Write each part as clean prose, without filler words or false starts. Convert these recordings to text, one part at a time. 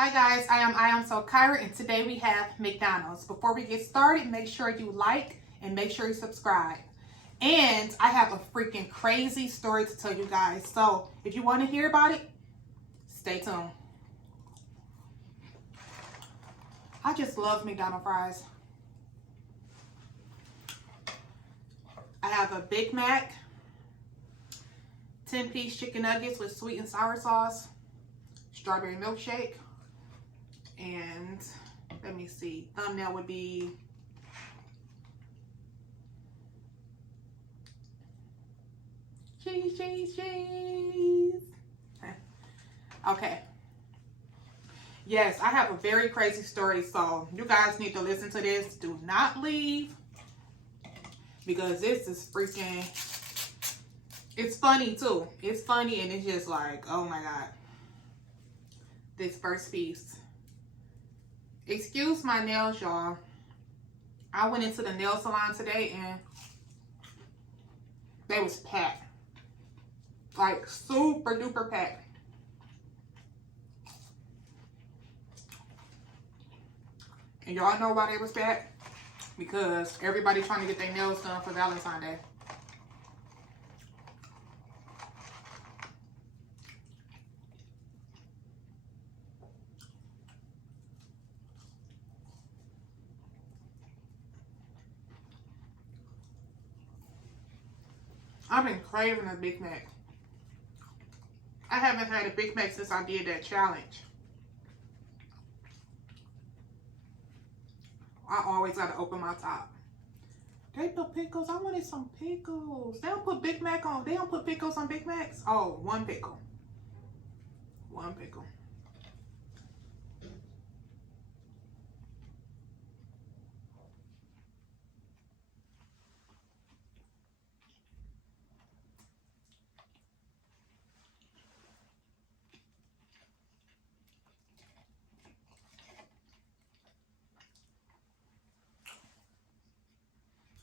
Hi guys, I am so Kyra, and today we have McDonald's. Before we get started, make sure you like and make sure you subscribe. And I have a freaking crazy story to tell you guys. So if you want to hear about it, stay tuned. I just love McDonald's fries. I have a Big Mac, 10-piece chicken nuggets with sweet and sour sauce, strawberry milkshake, and let me see, thumbnail would be cheese. Okay. Yes, I have a very crazy story, so you guys need to listen to this. Do not leave, because this is freaking, it's funny too. It's funny, and it's just like, oh my God. This first piece. Excuse my nails, y'all. I went into the nail salon today and they was packed. Like super duper packed. And y'all know why they was packed? Because everybody trying to get their nails done for Valentine's Day. I've been craving a Big Mac. I haven't had a Big Mac since I did that challenge. I always gotta open my top. They put pickles. I wanted some pickles. They don't put Big Mac on. They don't put pickles on Big Macs. Oh, one pickle. One pickle.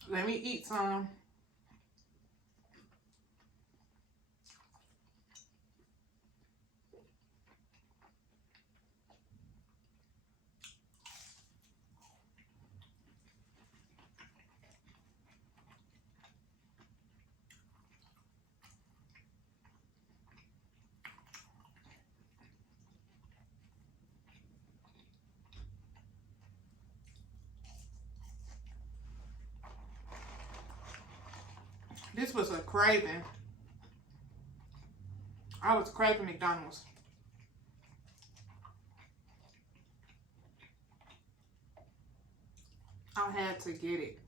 Let me eat some. This was a craving. I was craving McDonald's. I had to get it.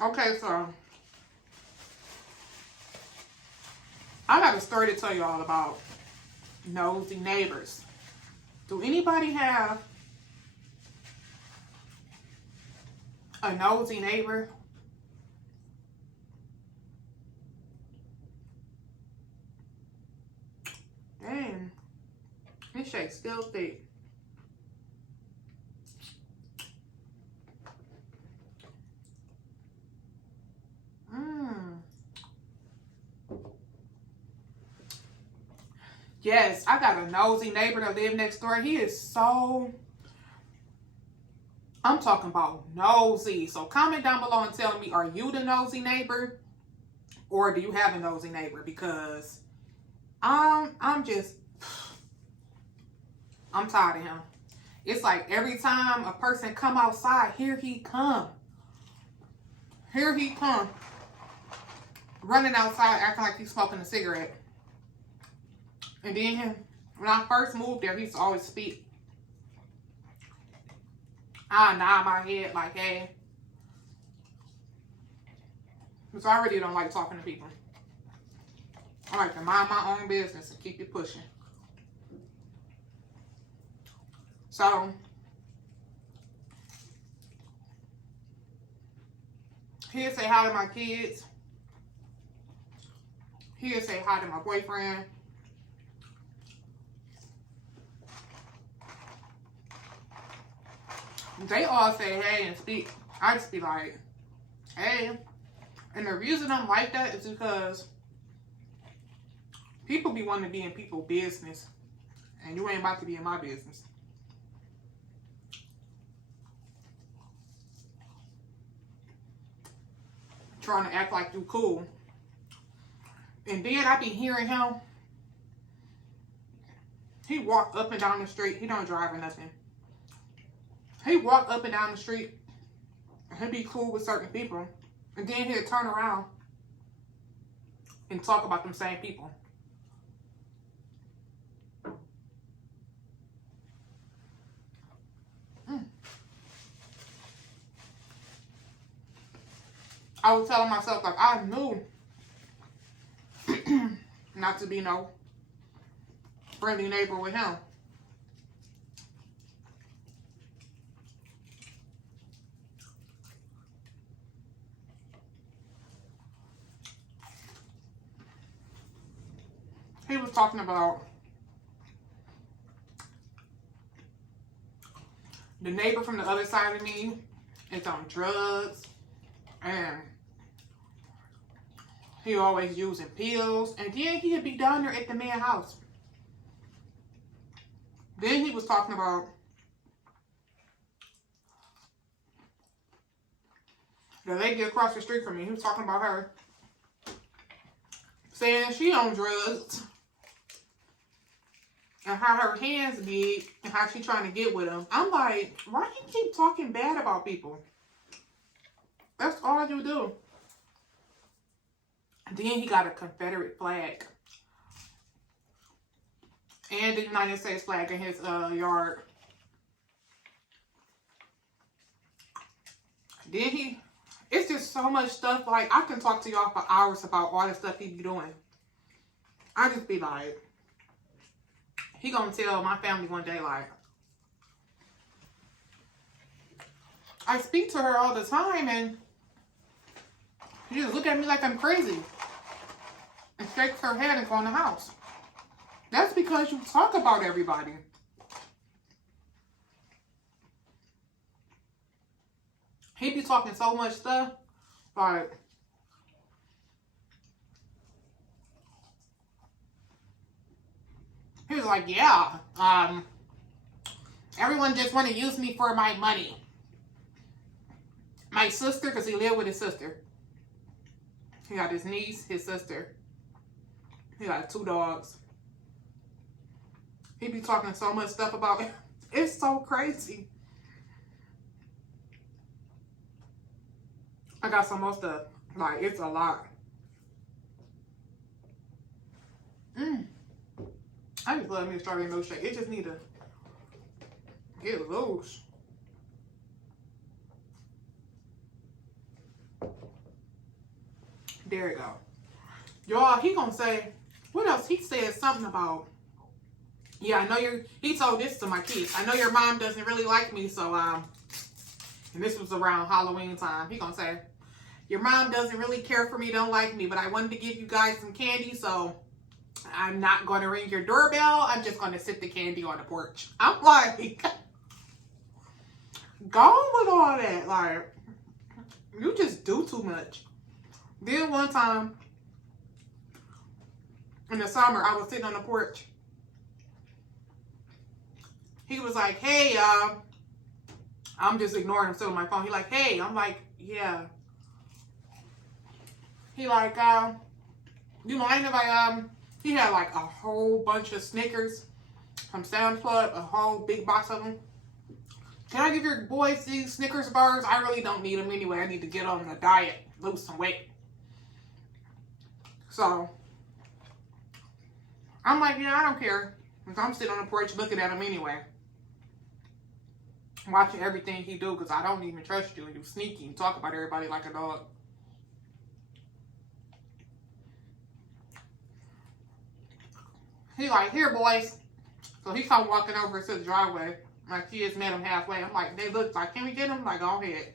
Okay, so I got a story to tell y'all about nosy neighbors. Do anybody have a nosy neighbor? Dang, this shake's still thick. Yes, I got a nosy neighbor that lives next door. He is so, I'm talking about nosy. So comment down below and tell me, are you the nosy neighbor? Or do you have a nosy neighbor? Because I'm tired of him. It's like every time a person come outside, here he come. Here he come. Running outside acting like he's smoking a cigarette. And then when I first moved there, he used to always speak. I nod my head like, hey. Because I really don't like talking to people. I like to mind my own business and keep it pushing. So, he'll say hi to my kids. He'll say hi to my boyfriend. They all say hey and speak. I just be like, hey, And the reason I'm like that is because people be wanting to be in people's business. And you ain't about to be in my business. Trying to act like you cool. And then I be hearing him. He walk up and down the street. He don't drive or nothing. He walk up and down the street. And he'll be cool with certain people. And then he'll turn around and talk about them same people. I was telling myself, like, I knew not to be no friendly neighbor with him. He was talking about the neighbor from the other side of me is on drugs, and he always using pills, and then he'd be down there at the man's house. Then he was talking about the lady across the street from me. He was talking about her, saying she on drugs, and how her hands big, and how she trying to get with him. I'm like, why do you keep talking bad about people? That's all you do. Then he got a Confederate flag and the United States flag in his yard. Then it's just so much stuff. Like, I can talk to y'all for hours about all the stuff he be doing. I just be like, he gonna tell my family one day, like, I speak to her all the time, and she just look at me like I'm crazy and shakes her head and go in the house. That's because you talk about everybody. He be talking so much stuff, like, he was like, yeah, everyone just want to use me for my money. My sister, because he lived with his sister. He got his niece, his sister. He got 2 dogs. He be talking so much stuff about it. It's so crazy. I got some more stuff. Like, it's a lot. I just love me a strawberry milkshake. It just need to get loose. There we go. Y'all, he gonna say, what else? He said something about, yeah, I know he told this to my kids. I know your mom doesn't really like me, so, and this was around Halloween time. He gonna say, your mom doesn't really care for me, don't like me, but I wanted to give you guys some candy, so I'm not gonna ring your doorbell. I'm just gonna sit the candy on the porch. I'm like, go with all that. Like, you just do too much. Then one time in the summer, I was sitting on the porch. He was like, hey, I'm just ignoring him, still on my phone. He like, hey, I'm like, yeah. He like, you mind if he had like a whole bunch of Snickers from Sam's Club, a whole big box of them. Can I give your boys these Snickers bars? I really don't need them anyway. I need to get on a diet, lose some weight. So, I'm like, yeah, I don't care. Because I'm sitting on the porch looking at him anyway. Watching everything he do, because I don't even trust you. And you sneaky and talk about everybody like a dog. He like, here, boys. So he come walking over to the driveway. My kids met him halfway. I'm like, they look like, can we get him? Like, go ahead.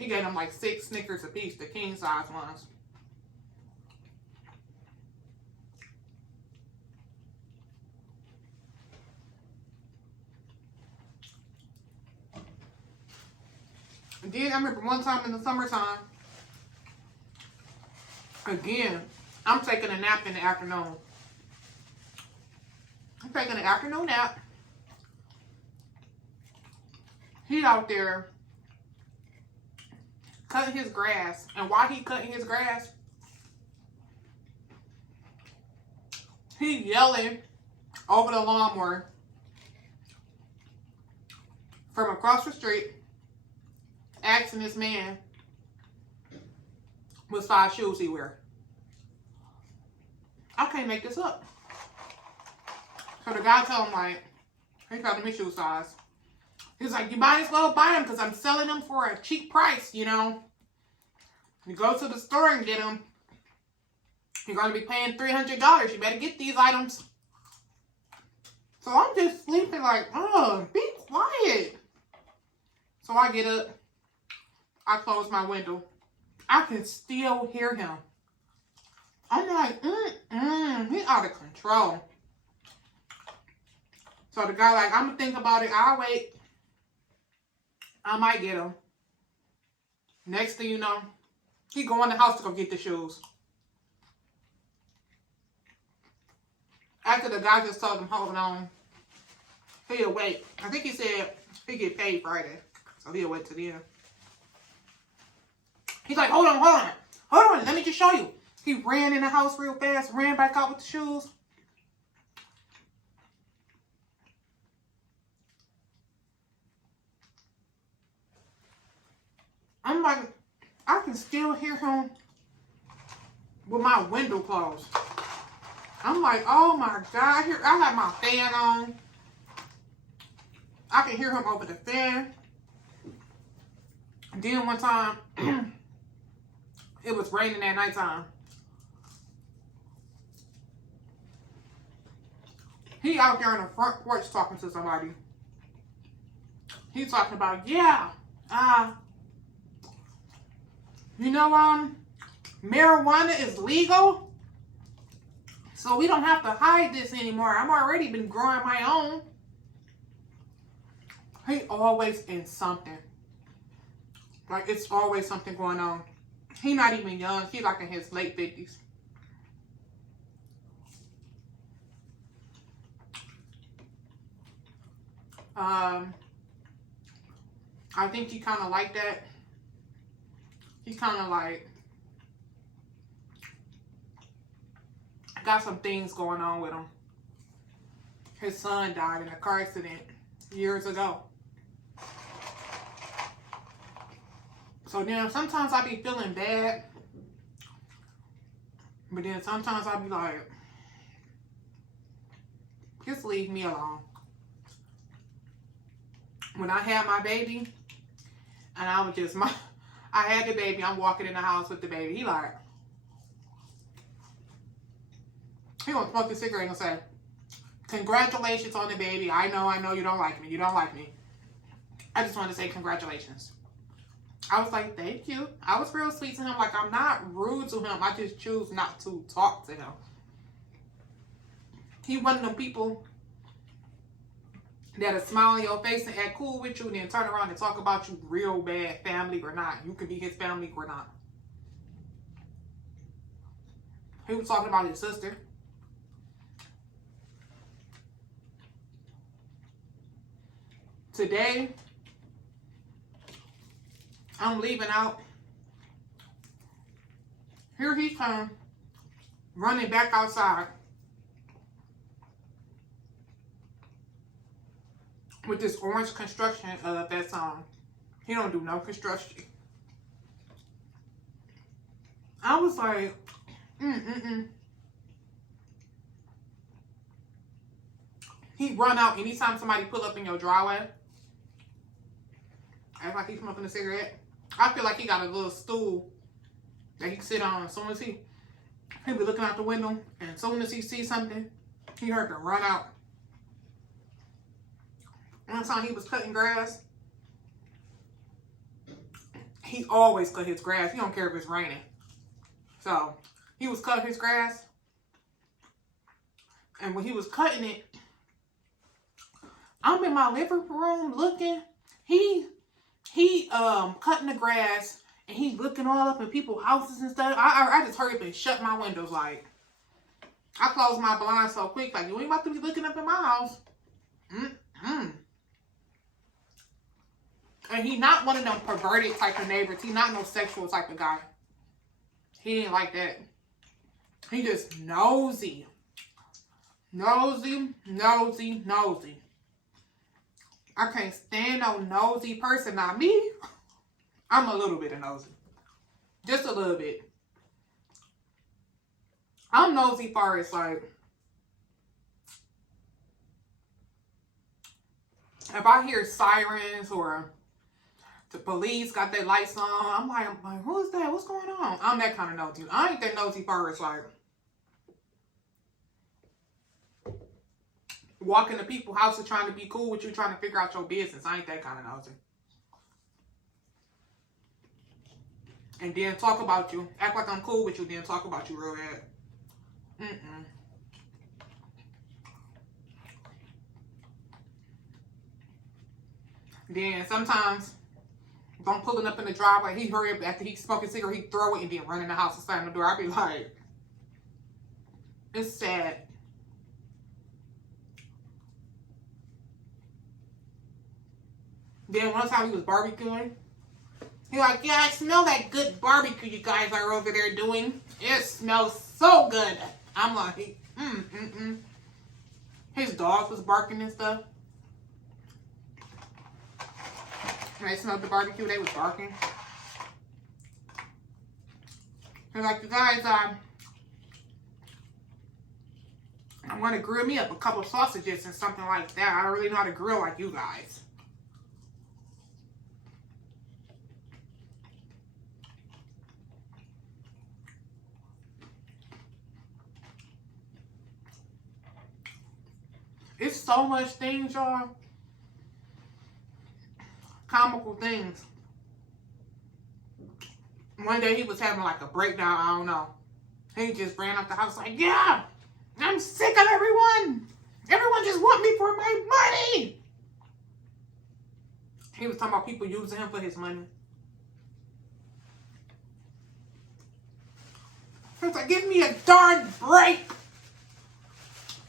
He gave them like 6 Snickers apiece, the king size ones. Then I remember one time in the summertime, again, I'm taking a nap in the afternoon. I'm taking an afternoon nap. He out there cutting his grass. And while he cutting his grass, he yelling over the lawnmower from across the street, asking this man what size shoes he wear. I can't make this up. So the guy told him, like, he got him his shoe size. He's like, you might as well buy them because I'm selling them for a cheap price, you know. You go to the store and get them. You're going to be paying $300. You better get these items. So I'm just sleeping like, oh, be quiet. So I get up. I close my window. I can still hear him. I'm like, he's out of control. So the guy like, I'm going to think about it. I'll wait. I might get him. Next thing you know, he go in the house to go get the shoes. After the guy just told him, hold on, he'll wait. I think he said he get paid Friday. So he'll wait till the end. He's like, hold on, let me just show you. He ran in the house real fast, ran back out with the shoes. I'm like, I can still hear him with my window closed. I'm like, oh my God, I have my fan on. I can hear him over the fan. And then one time, it was raining at nighttime. He out there on the front porch talking to somebody. He's talking about, yeah, you know, marijuana is legal, so we don't have to hide this anymore. I've already been growing my own. He always in something. Like, it's always something going on. He not even young. He like in his late 50s. I think he kind of like that. He's kind of like got some things going on with him. His son died in a car accident years ago. So then sometimes I be feeling bad. But then sometimes I be like, just leave me alone. When I had my baby, and I had the baby, I'm walking in the house with the baby. He gonna smoke a cigarette and say, congratulations on the baby. I know you don't like me. You don't like me. I just want to say congratulations. I was like, thank you. I was real sweet to him. Like, I'm not rude to him. I just choose not to talk to him. He one of them people that'll smile in your face and act cool with you and then turn around and talk about you real bad, family or not. You can be his family or not. He was talking about his sister. Today, I'm leaving out. Here he comes, running back outside with this orange construction that song. He don't do no construction. I was like, He run out anytime somebody pull up in your driveway. Act like he's smoking a cigarette. I feel like he got a little stool that he can sit on. As soon as he'll be looking out the window, and as soon as he sees something, he heard to run out. One time he was cutting grass. He always cut his grass. He don't care if it's raining. So he was cutting his grass. And when he was cutting it, I'm in my living room looking. He he cutting the grass and he looking all up in people's houses and stuff. I just hurry up and shut my windows. Like, I close my blinds so quick. Like, you ain't about to be looking up in my house. And he not one of them perverted type of neighbors. He not no sexual type of guy. He ain't like that. He just nosy. Nosy, nosy, nosy. I can't stand no nosy person. Not me. I'm a little bit of nosy. Just a little bit. I'm nosy far as like, if I hear sirens or the police got their lights on, I'm like, who is that? What's going on? I'm that kind of nosy. I ain't that nosy far as like walking to people's houses trying to be cool with you, trying to figure out your business. I ain't that kind of nosy. And then talk about you. Act like I'm cool with you, then talk about you real bad. Then sometimes, if I'm pulling up in the driveway, he hurry up after he smoke a cigarette, he throw it and then run in the house and slam the door. I be like, it's sad. Then one time he was barbecuing. He like, yeah, I smell that good barbecue you guys are over there doing. It smells so good. I'm like, His dog was barking and stuff. When they smelled the barbecue, they was barking. They're like, you guys, I'm going to grill me up a couple sausages and something like that. I don't really know how to grill like you guys. It's so much things, y'all. Comical things. One day he was having like a breakdown, I don't know. He just ran up the house like, yeah, I'm sick of everyone. Everyone just want me for my money. He was talking about people using him for his money. He was like, give me a darn break.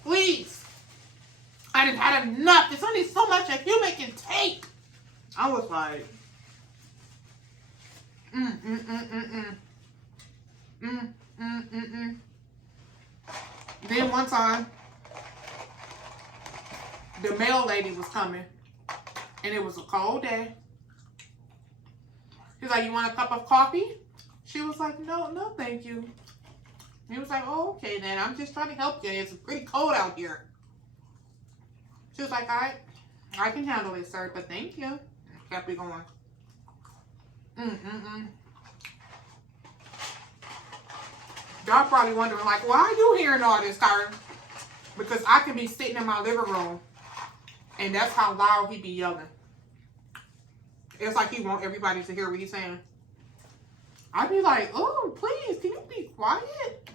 Please. I done had enough. There's only so much a human can take. I was like, Then one time, the mail lady was coming, and it was a cold day. He's like, you want a cup of coffee? She was like, no, thank you. He was like, oh, okay then. I'm just trying to help you. It's pretty cold out here. She was like, all right, I can handle it, sir, but thank you. Kept it going. Y'all probably wondering, like, why are you hearing all this, Kyron? Because I can be sitting in my living room, and that's how loud he be yelling. It's like he want everybody to hear what he's saying. I'd be like, oh, please, can you be quiet?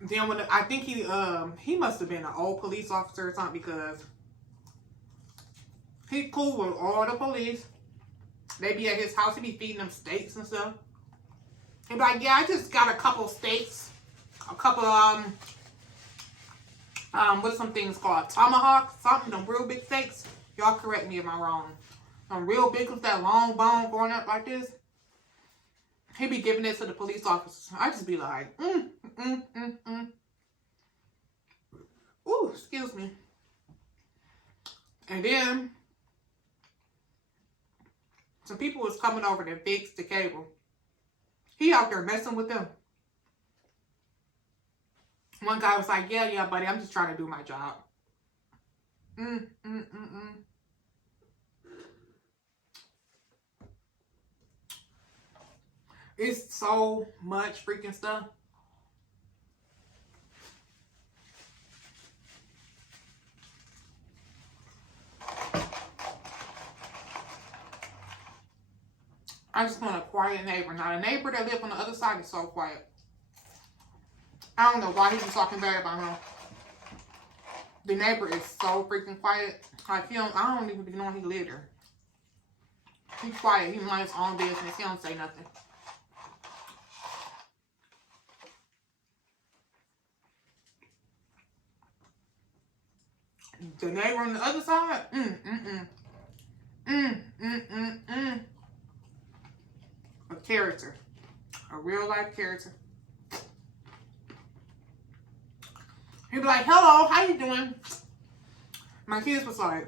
Then when I think he must have been an old police officer or something, because he cool with all the police. They be at his house. He be feeding them steaks and stuff. He be like, yeah, I just got a couple steaks, a couple what's some things called tomahawk, something, them real big steaks. Y'all correct me if I'm wrong. Them real big with that long bone going up like this. He be giving it to the police officers. I just be like, Ooh, excuse me. And then some people was coming over to fix the cable. He out there messing with them. One guy was like, yeah, buddy, I'm just trying to do my job. It's so much freaking stuff. I just want a quiet neighbor. Now, the neighbor that lives on the other side is so quiet. I don't know why he was talking bad about him. The neighbor is so freaking quiet. Like, I don't even know he lived there. He's quiet. He minds his own business. He don't say nothing. The neighbor on the other side, a character. A real life character. He'd be like, hello, how you doing? My kids was like,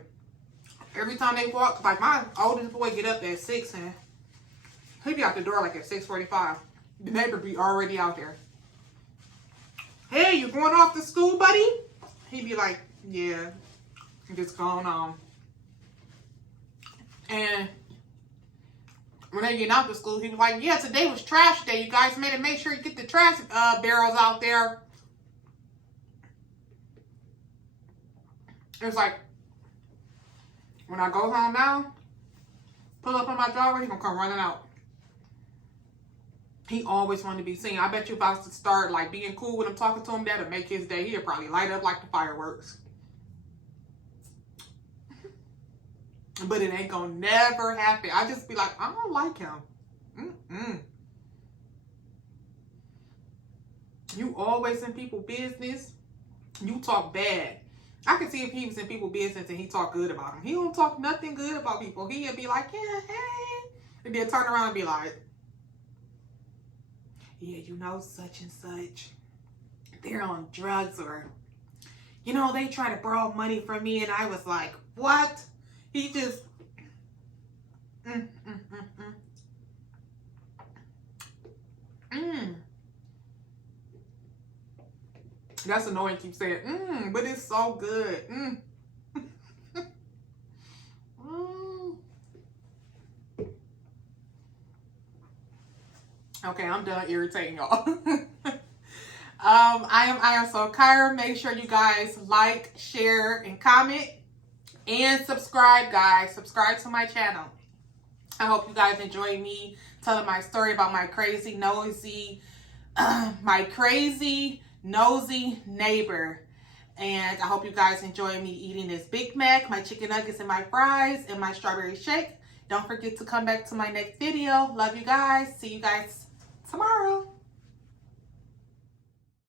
every time they walk, like my oldest boy get up at 6 and he'd be out the door like at 6:45. The neighbor be already out there. Hey, you going off to school, buddy? He'd be like, yeah, just going on. And when they get out to school, he was like, yeah, today was trash day. You guys make sure you get the trash barrels out there. It's like, when I go home now, pull up on my driveway, he's gonna come running out. He always wanted to be seen. I bet you if I was to start like being cool with him, talking to him, that'll make his day. He'll probably light up like the fireworks. But it ain't gonna never happen. I just be like, I don't like him. You always in people's business. You talk bad. I can see if he was in people's business and he talk good about them. He don't talk nothing good about people. He'll be like, yeah, hey. And then turn around and be like, yeah, you know, such and such. They're on drugs or, you know, they try to borrow money from me. And I was like, what? He just, That's annoying, keep saying, but it's so good. Okay, I'm done irritating y'all. I am so Kyra. Make sure you guys like, share, and comment. And subscribe, guys. Subscribe to my channel. I hope you guys enjoy me telling my story about my crazy, nosy neighbor. And I hope you guys enjoy me eating this Big Mac, my chicken nuggets and my fries, and my strawberry shake. Don't forget to come back to my next video. Love you guys. See you guys tomorrow.